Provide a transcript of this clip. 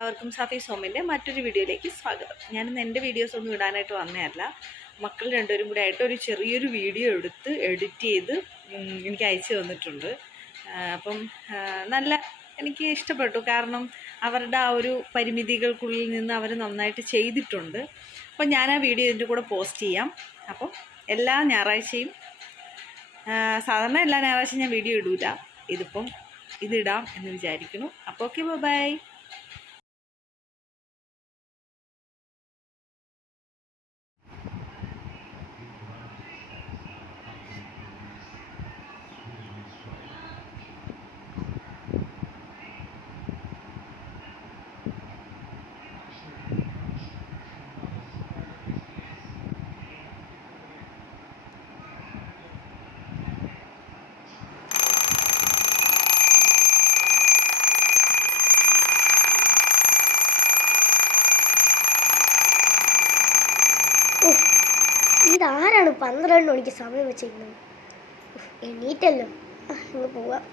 എല്ലാവർക്കും സഫീസ് ഹോമിൻ്റെ മറ്റൊരു വീഡിയോയിലേക്ക് സ്വാഗതം. ഞാനിന്ന് എൻ്റെ വീഡിയോസ് ഒന്നും ഇടാനായിട്ട് വന്നതല്ല. മക്കൾ രണ്ടുപേരും കൂടി ആയിട്ട് ഒരു ചെറിയൊരു വീഡിയോ എടുത്ത് എഡിറ്റ് ചെയ്ത് എനിക്ക് അയച്ചു തന്നിട്ടുണ്ട്. അപ്പം എനിക്ക് ഇഷ്ടപ്പെട്ടു. കാരണം അവരുടെ ആ ഒരു പരിമിതികൾക്കുള്ളിൽ നിന്ന് അവർ നന്നായിട്ട് ചെയ്തിട്ടുണ്ട്. അപ്പം ഞാൻ ആ വീഡിയോ ഇതിൻ്റെ കൂടെ പോസ്റ്റ് ചെയ്യാം. അപ്പം എല്ലാ ഞായറാഴ്ചയും സാധാരണ എല്ലാ ഞായറാഴ്ചയും ഞാൻ വീഡിയോ ഇടൂല. ഇതിടാം എന്ന് വിചാരിക്കുന്നു. അപ്പോൾ ഓക്കെ, ബൈ. ഇതാരാണ് 12 മണിക്ക് സമയം വെച്ചിരിക്കുന്നത്? എണീറ്റല്ലോ, അങ്ങ് പോവാം.